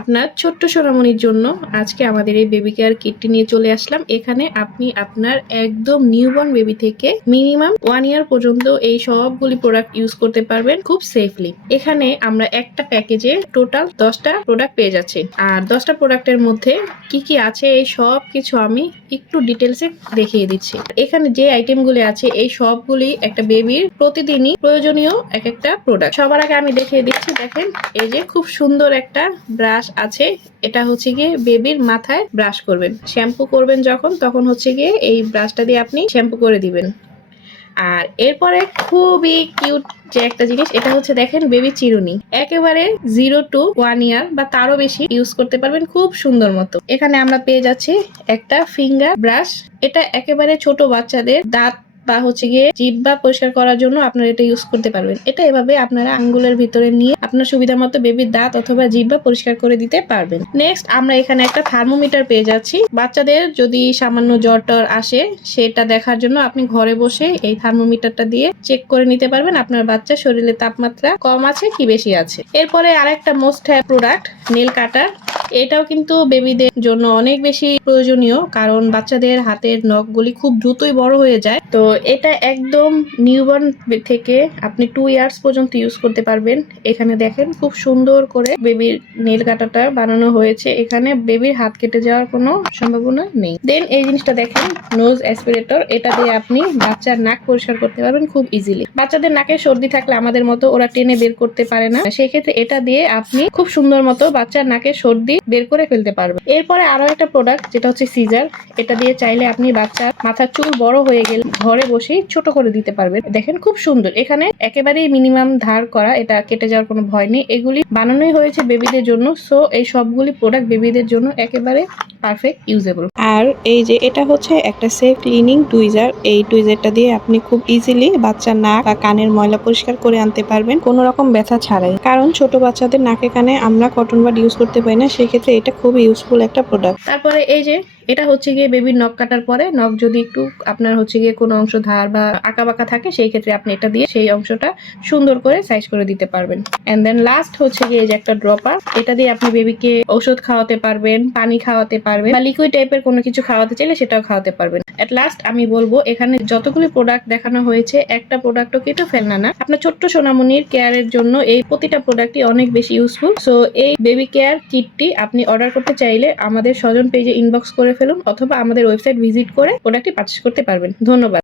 আপনার ছোট্ট সোনামণির জন্য আজকে আমাদের এই বেবি কেয়ার কিটটি নিয়ে চলে আসলাম। এখানে আপনি আপনার একদম নিউবর্ন বেবি থেকে মিনিমাম 1 ইয়ার পর্যন্ত এই সবগুলি প্রোডাক্ট ইউজ করতে পারবেন খুব সেফলি। এখানে আমরা একটা প্যাকেজে টোটাল 10টা প্রোডাক্ট পেয়ে যাচ্ছি। আর 10টা প্রোডাক্টের মধ্যে কি কি আছে এই সব কিছু আমি একটু ডিটেলসে দেখিয়ে দিচ্ছি। এখানে যে আইটেমগুলি আছে এই সবগুলি একটা বেবির প্রতিদিনই প্রয়োজনীয় এক একটা প্রোডাক্ট। সবার আগে আমি দেখিয়ে দিচ্ছি, দেখেন এই যে খুব সুন্দর একটা ব্রাশ আছে। এটা হচ্ছে গিয়ে বেবির মাথায় ব্রাশ করবেন, শ্যাম্পু করবেন যখন, তখন হচ্ছে গিয়ে এই ব্রাশটা দিয়ে আপনি শ্যাম্পু করে দিবেন। আর এরপরে খুবই কিউট যে একটা জিনিস, এটা হচ্ছে দেখেন বেবি চিরুনি। একেবারে 0 to 1 ইয়ার বা তারও বেশি ইউজ করতে পারবেন খুব সুন্দর মতো। এখানে আমরা পেয়ে যাচ্ছি একটা ফিঙ্গার ব্রাশ। এটা একেবারে ছোট বাচ্চাদের দাঁত বা হচ্ছে গিয়ে জিহ্বা পরিষ্কার করার জন্য আপনারা এটা ইউজ করতে পারবেন। এটা এভাবে আপনারা আঙ্গুলের ভিতরে নিয়ে আপনার সুবিধা মতো বেবির দাঁত অথবা জিহ্বা পরিষ্কার করে দিতে পারবেন। নেক্সট আমরা এখানে একটা থার্মোমিটার পেয়ে যাচ্ছি। বাচ্চাদের যদি সামান্য জ্বর টর আসে সেটা দেখার জন্য আপনি ঘরে বসে এই থার্মোমিটারটা দিয়ে চেক করে নিতে পারবেন আপনার বাচ্চার শরীরে তাপমাত্রা কম আছে কি বেশি আছে। এরপরে আরেকটা মোস্ট প্রোডাক্ট, নেল কাটার। এটাও কিন্তু বেবিদের জন্য অনেক বেশি প্রয়োজনীয়, কারণ বাচ্চাদের হাতের নখগুলি খুব দ্রুতই বড় হয়ে যায়। তো এটা একদম নিউবর্ন থেকে আপনি 2 ইয়ার্স পর্যন্ত ইউজ করতে পারবেন। এখানে দেখেন খুব সুন্দর করে বেবির নেল কাটাটা বানানো হয়েছে। এখানে বেবির হাত কেটে যাওয়ার কোনো সম্ভাবনা নেই। দেন এই জিনিসটা দেখেন, নোজ অ্যাসপিরেটর। এটা দিয়ে আপনি বাচ্চার নাক পরিষ্কার করতে পারবেন খুব ইজিলি। বাচ্চাদের নাকে সর্দি থাকলে আমাদের মতো ওরা টেনে বের করতে পারে না, সেই ক্ষেত্রে এটা দিয়ে আপনি খুব সুন্দর মতো বাচ্চার নাকে সর্দি বের করে ফেলতে পারবেন। এরপরে আরো একটা প্রোডাক্ট যেটা হচ্ছে সিজার। এটা দিয়ে চাইলে আপনি বাচ্চার মাথার চুল বড় হয়ে গেলে ঘরে বসেই ছোট করে দিতে পারবেন। দেখেন খুব সুন্দর, এখানে একেবারেই মিনিমাম ধার করা, এটা কেটে যাওয়ার কোনো ভয় নেই। এগুলি বানানোই হয়েছে বেবিদের জন্য, সো এই সবগুলি প্রোডাক্ট বেবিদের জন্য একেবারে পারফেক্ট ইউজেবল। আর এই যে এটা হচ্ছে একটা সেফ ক্লিনিং টুইজার। এই টুইজারটা দিয়ে আপনি খুব ইজিলি বাচ্চার নাক বা কানের ময়লা পরিষ্কার করে আনতে পারবেন কোনো রকম ব্যথা ছাড়াই। কারণ ছোট বাচ্চাদের নাকে কানে আমরা কটন বাড ইউজ করতে পারি না, সেক্ষেত্রে এটা খুব ইউজফুল একটা প্রোডাক্ট। তারপরে এই যে এটা হচ্ছে গিয়ে বেবির নখ কাটার পরে নখ যদি একটু আপনার হচ্ছে গিয়ে কোনো অংশ ধার বা আঁকা বাঁকা থাকে, সেই ক্ষেত্রে আপনি এটা দিয়ে সেই অংশটা সুন্দর করে সাইজ করে দিতে পারবেন। এন্ড দেন লাস্ট হচ্ছে গিয়ে যে একটা ড্রপার। এটা দিয়ে আপনি বেবিকে ঔষধ খাওয়াতে পারবেন, পানি খাওয়াতে পারবেন, বা লিকুইড টাইপের কোনো কিছু খাওয়াতে চাইলে সেটাও খাওয়াতে পারবেন। এট লাস্ট আমি বলবো এখানে যতগুলি প্রোডাক্ট দেখানো হয়েছে একটা প্রোডাক্টও কিন্তু ফেলনা না। আপনার ছোট্ট সোনামণির কেয়ারের জন্য এই প্রতিটা প্রোডাক্টই অনেক বেশি ইউজফুল। সো এই বেবি কেয়ার কিটটি আপনি অর্ডার করতে চাইলে আমাদের স্বজন পেজে ইনবক্স করে ফেলুন অথবা আমাদের ওয়েবসাইট ভিজিট করে প্রোডাক্টটি পারচেজ করতে পারবেন। ধন্যবাদ।